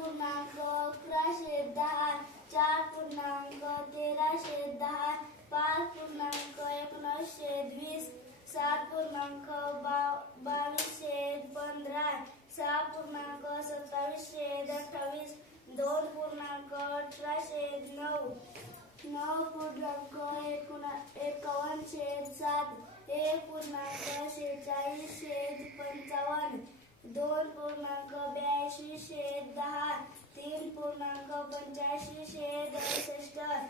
4.1110, 4.1310, 5.1920, 7.2215, 6.2728, 2.1809, 9.5107, 1.4655, 2.8210, 3.8567,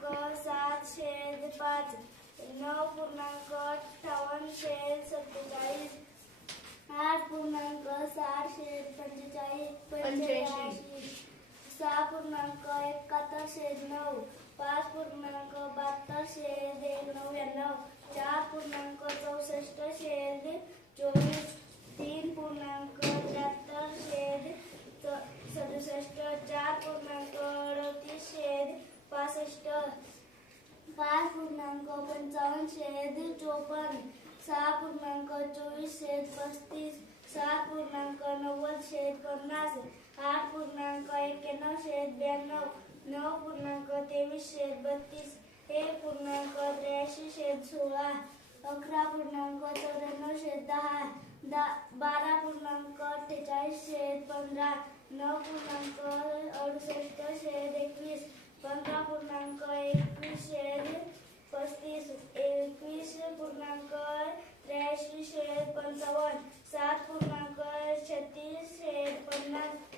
4.705, 9.5847, 8.6045, 6.7109, 5.7299, 4.6424, 3.7367, 4.3865, 5.5554, 6.2435, 7.9050, 8.9192, 9.2332, 1.8316, 11.9410, 12.4815, 9.6821, 15.2135, 21.8355, 7.3650,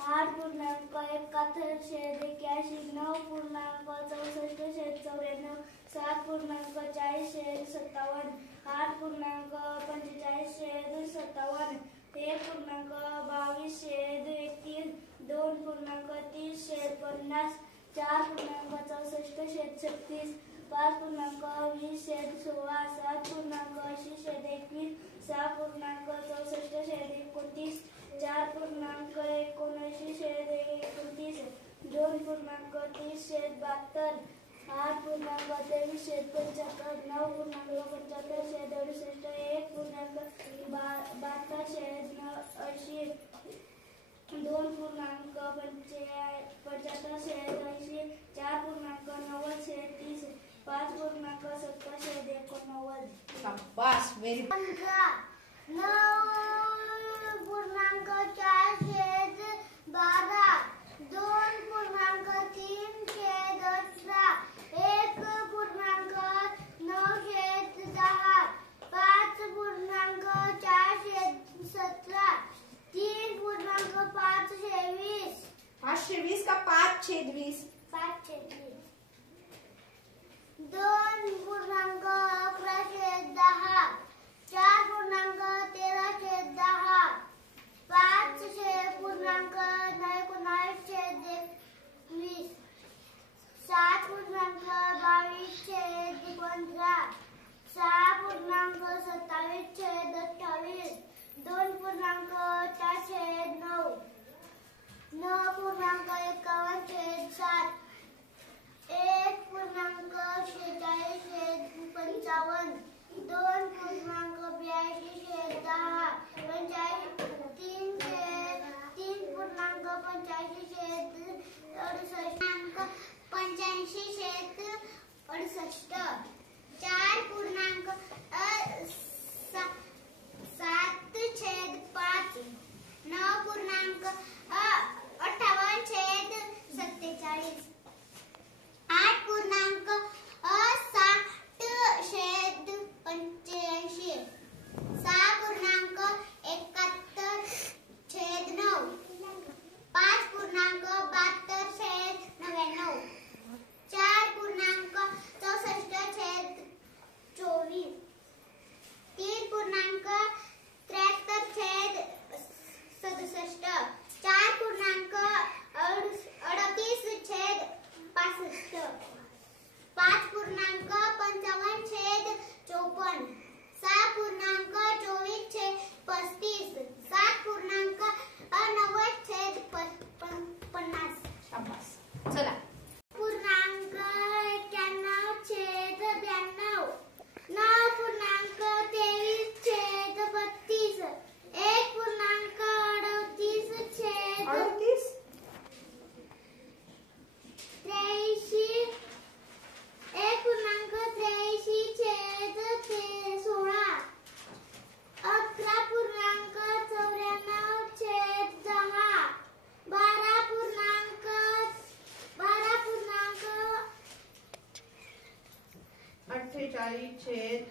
8.7181, 9.6494, 7.4057, 8.4557, 1.2221, 2.3050, 4.6436, 5.2016, 7.8021, 6.6429, 4.7929, 2.3072, 8.2375, 9.75, 1.7280, 2.75, 4.90, 5.70, शाबाश व्हेरी 9.412, 2.318, 1.910, 5.417, 3.520, 520 का 520, 2.1110, 4.1310, 5.1921, 7.2215, 6.2728, 2.89, 9.51, 1.4655, 3.7367, 46 छेद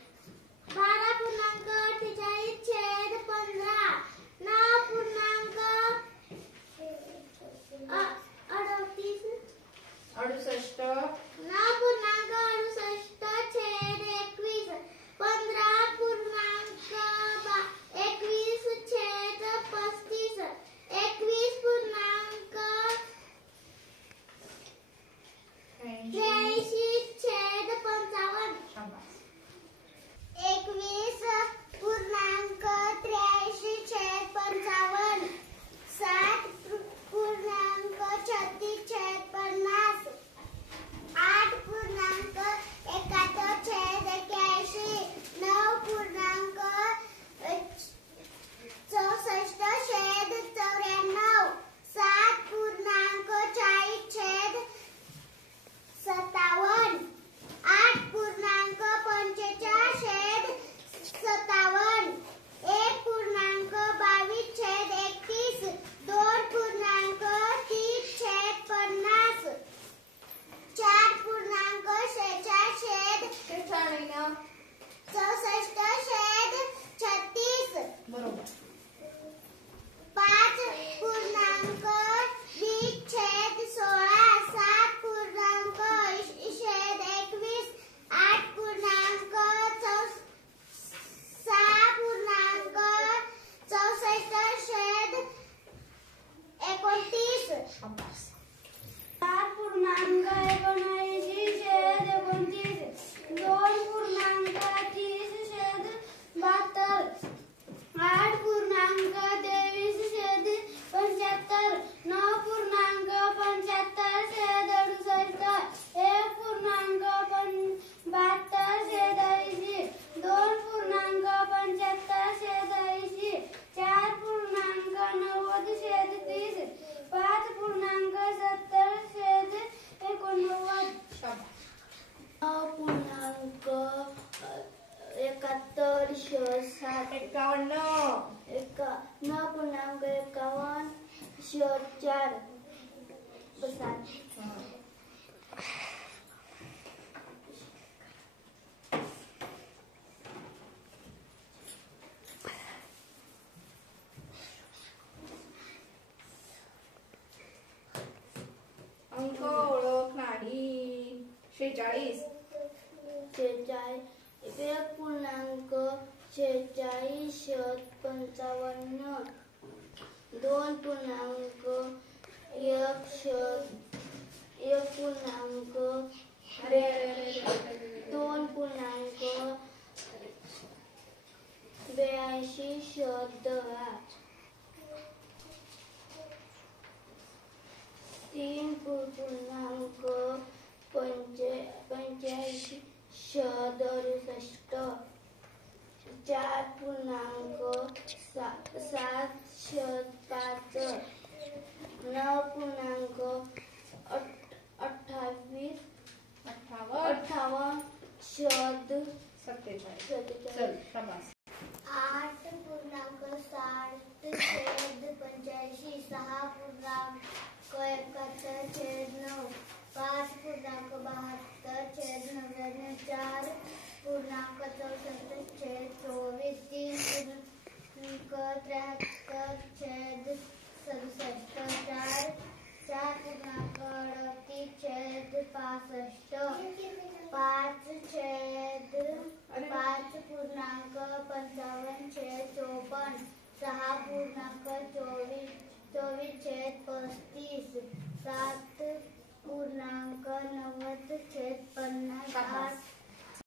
12.48 छेद 15 9.38 68 9.68 छेद 21 15.21 छेद 35 21.83 छेद 55 शाबास 21.83 छेद 55 7.36 छेद 50 8.71 छेद 81 9.64 छेद 94 7.40 छेद 57 8.45 छेद 57 1.22 छेद 31 2.30 छेद 50 4.46 छेद 64 छेद 36 बरोबर 5.20 छेद 16 7.20 छेद 21 8.64 छेद 29 शाबास 4.79 छेद 29 2.30 छेद 72 8.23 छेद 75 9.75 छेद 68 1.72 छेद 80 2.75 छेद 80 4.90 छेद 30 5.70 छेद 89 शाबास 9.71 छेद 7 51 9.51 छेद 4 7 अंक ओळख नाही 46 46 1.46 छेद 55 2.1 छेद 1.82 अरे 82 छेद 10 3.85 छेद 68 4.7 छेद 5 9.28 छेद 47 47 चल शाबास 8.60 छेद 85 6.71 छेद 9 5.72 छेद 99 4.64 छेद 24 3.73 छेद 67 4.38 छेद 65 5 छेद 5.55 छेद 54 6.24 छेद 35 7.90 छेद 50 8